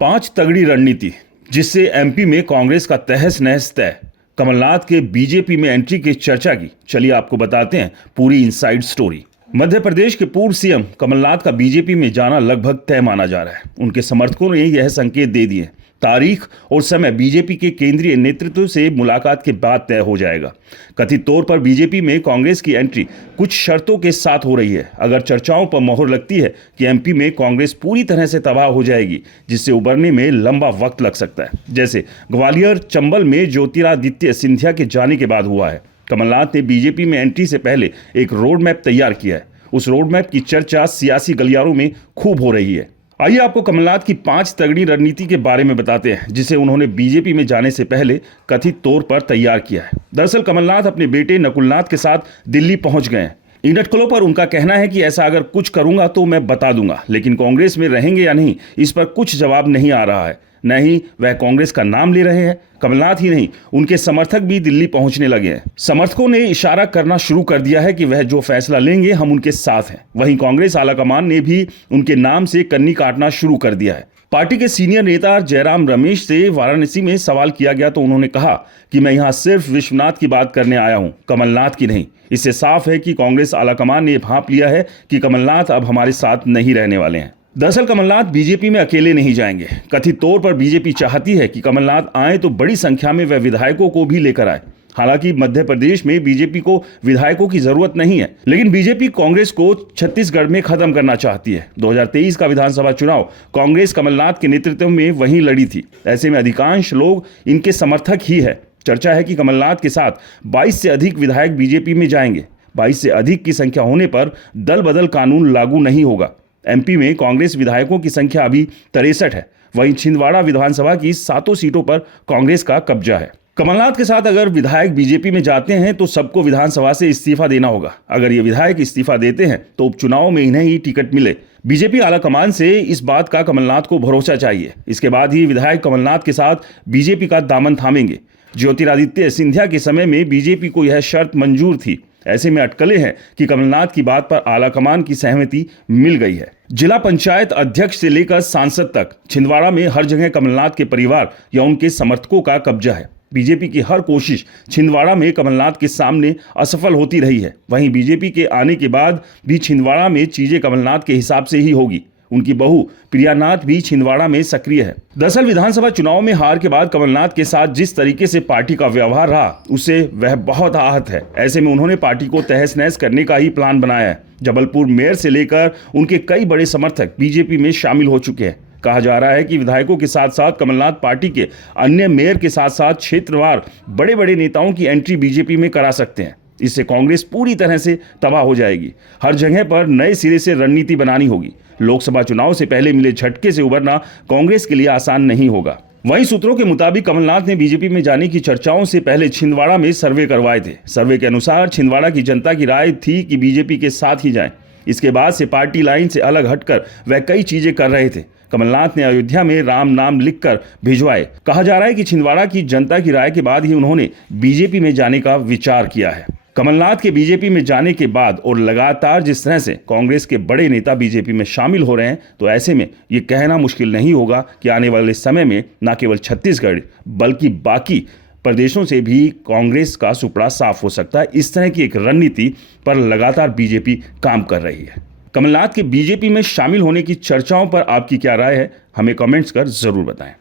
पांच तगड़ी रणनीति जिससे एमपी में कांग्रेस का तहस नहस तय। कमलनाथ के बीजेपी में एंट्री की चर्चा की। चलिए आपको बताते हैं पूरी इनसाइड स्टोरी। मध्य प्रदेश के पूर्व सीएम कमलनाथ का बीजेपी में जाना लगभग तय माना जा रहा है। उनके समर्थकों ने यह संकेत दे दिए। तारीख और समय बीजेपी के केंद्रीय नेतृत्व से मुलाकात के बाद तय हो जाएगा। कथित तौर पर बीजेपी में कांग्रेस की एंट्री कुछ शर्तों के साथ हो रही है। अगर चर्चाओं पर मोहर लगती है कि एमपी में कांग्रेस पूरी तरह से तबाह हो जाएगी, जिससे उबरने में लंबा वक्त लग सकता है, जैसे ग्वालियर चंबल में ज्योतिरादित्य सिंधिया के जाने के बाद हुआ है। कमलनाथ ने बीजेपी में एंट्री से पहले एक रोड मैप तैयार किया है। उस रोड मैप की चर्चा सियासी गलियारों में खूब हो रही है। आइए आपको कमलनाथ की पांच तगड़ी रणनीति के बारे में बताते हैं, जिसे उन्होंने बीजेपी में जाने से पहले कथित तौर पर तैयार किया है। दरअसल कमलनाथ अपने बेटे नकुलनाथ के साथ दिल्ली पहुंच गए हैं। इन अटकलों पर उनका कहना है कि ऐसा अगर कुछ करूंगा तो मैं बता दूंगा, लेकिन कांग्रेस में रहेंगे या नहीं, इस पर कुछ जवाब नहीं आ रहा है। न ही वह कांग्रेस का नाम ले रहे हैं। कमलनाथ ही नहीं, उनके समर्थक भी दिल्ली पहुंचने लगे हैं। समर्थकों ने इशारा करना शुरू कर दिया है कि वह जो फैसला लेंगे हम उनके साथ हैं। वहीं कांग्रेस आलाकमान ने भी उनके नाम से कन्नी काटना शुरू कर दिया है। पार्टी के सीनियर नेता जयराम रमेश से वाराणसी में सवाल किया गया तो उन्होंने कहा कि मैं यहां सिर्फ विश्वनाथ की बात करने आया हूं, कमलनाथ की नहीं। इससे साफ है कि कांग्रेस आलाकमान ने भांप लिया है कि कमलनाथ अब हमारे साथ नहीं रहने वाले हैं। दरअसल कमलनाथ बीजेपी में अकेले नहीं जाएंगे। कथित तौर पर बीजेपी चाहती है कि कमलनाथ आए तो बड़ी संख्या में वह विधायकों को भी लेकर आए। हालांकि मध्य प्रदेश में बीजेपी को विधायकों की जरूरत नहीं है, लेकिन बीजेपी कांग्रेस को छत्तीसगढ़ में खत्म करना चाहती है। 2023 का विधानसभा चुनाव कांग्रेस कमलनाथ के नेतृत्व में वहीं लड़ी थी। ऐसे में अधिकांश लोग इनके समर्थक ही है। चर्चा है कि कमलनाथ के साथ 22 से अधिक विधायक बीजेपी में जाएंगे। 22 से अधिक की संख्या होने पर दल बदल कानून लागू नहीं होगा। एमपी में कांग्रेस विधायकों की संख्या अभी 63 है। वहीं छिंदवाड़ा विधानसभा की 7 सीटों पर कांग्रेस का कब्जा है। कमलनाथ के साथ अगर विधायक बीजेपी में जाते हैं तो सबको विधानसभा से इस्तीफा देना होगा। अगर ये विधायक इस्तीफा देते हैं तो उपचुनाव में इन्हें ही टिकट मिले। बीजेपी आलाकमान से इस बात का कमलनाथ को भरोसा चाहिए। इसके बाद ही विधायक कमलनाथ के साथ बीजेपी का दामन थामेंगे। ज्योतिरादित्य सिंधिया के समय में बीजेपी को यह शर्त मंजूर थी। ऐसे में अटकलें हैं कि कमलनाथ की बात पर आलाकमान की सहमति मिल गई है। जिला पंचायत अध्यक्ष से लेकर सांसद तक छिंदवाड़ा में हर जगह कमलनाथ के परिवार या उनके समर्थकों का कब्जा है। बीजेपी की हर कोशिश छिंदवाड़ा में कमलनाथ के सामने असफल होती रही है। वहीं बीजेपी के आने के बाद भी छिंदवाड़ा में चीजें कमलनाथ के हिसाब से ही होगी। उनकी बहू प्रियानाथ भी छिंदवाड़ा में सक्रिय है। दरअसल विधानसभा चुनाव में हार के बाद कमलनाथ के साथ जिस तरीके से पार्टी का व्यवहार रहा, उससे वह बहुत आहत है। ऐसे में उन्होंने पार्टी को तहस नहस करने का ही प्लान बनाया है। जबलपुर मेयर से लेकर उनके कई बड़े समर्थक बीजेपी में शामिल हो चुके हैं। कहा जा रहा है कि विधायकों के साथ साथ कमलनाथ पार्टी के अन्य मेयर के साथ साथ क्षेत्रवार बड़े बड़े नेताओं की एंट्री बीजेपी में करा सकते हैं। इससे कांग्रेस पूरी तरह से तबाह हो जाएगी। हर जगह पर नए सिरे से रणनीति बनानी होगी। लोकसभा चुनाव से पहले मिले झटके से उबरना कांग्रेस के लिए आसान नहीं होगा। वहीं सूत्रों के मुताबिक कमलनाथ ने बीजेपी में जाने की चर्चाओं से पहले छिंदवाड़ा में सर्वे करवाए थे। सर्वे के अनुसार छिंदवाड़ा की जनता की राय थी कि बीजेपी के साथ ही जाएं। इसके बाद से पार्टी लाइन से अलग हटकर वह कई चीजें कर रहे थे। कमलनाथ ने अयोध्या में राम नाम लिखकर भिजवाए। कहा जा रहा है कि छिंदवाड़ा की जनता की राय के बाद ही उन्होंने बीजेपी में जाने का विचार किया है। कमलनाथ के बीजेपी में जाने के बाद और लगातार जिस तरह से कांग्रेस के बड़े नेता बीजेपी में शामिल हो रहे हैं, तो ऐसे में ये कहना मुश्किल नहीं होगा कि आने वाले समय में न केवल छत्तीसगढ़ बल्कि बाकी प्रदेशों से भी कांग्रेस का सुपड़ा साफ हो सकता है। इस तरह की एक रणनीति पर लगातार बीजेपी काम कर रही है। कमलनाथ के बीजेपी में शामिल होने की चर्चाओं पर आपकी क्या राय है, हमें कमेंट्स कर जरूर बताएं।